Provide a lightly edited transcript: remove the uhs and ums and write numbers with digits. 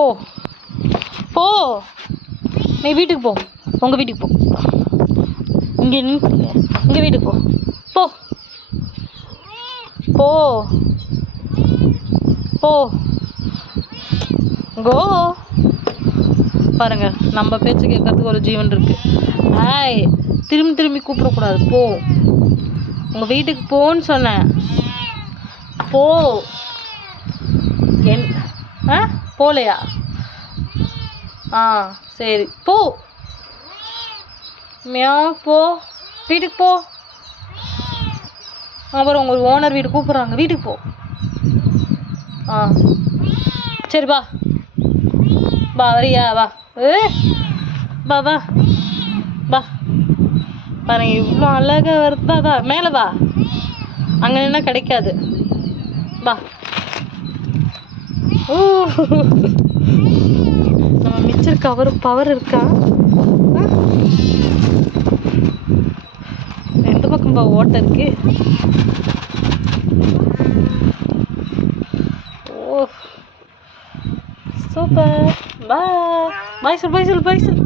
போ போ, நீ வீட்டுக்கு போ, உங்கள் வீட்டுக்கு போ. இங்கே இங்கே வீட்டுக்கு போ. போ போ போ கோ. பாருங்க, நம்ம பேச்சு கேட்கறதுக்கு ஒரு ஜீவன் இருக்கு. ஹாய், திரும்பி திரும்பி கூப்பிடக்கூடாது. போ, உங்கள் வீட்டுக்கு போன்னு சொன்னேன். போ. என் போலையா? சரி போ. மியாவ், போ வீட்டுக்கு போ. அப்புறம் உங்கள் ஓனர் வீடு கூப்பிட்றாங்க, வீட்டுக்கு போ. சரி வா வா, வரியா? வா வா வா வா. பாருங்க, இவ்வளோ அழகாக வருது. வா வா, மேலே வா. அங்கே நின்னா கிடைக்காது. வா. ஓ, நம்ம மிச்சருக்கு அவர் பவர் இருக்கா? எந்த பக்கம் ஓட்டை இருக்கு? ஓ சூப்பர். பாய் பாய் சொல், பாய் சொல், பாய் சொல்.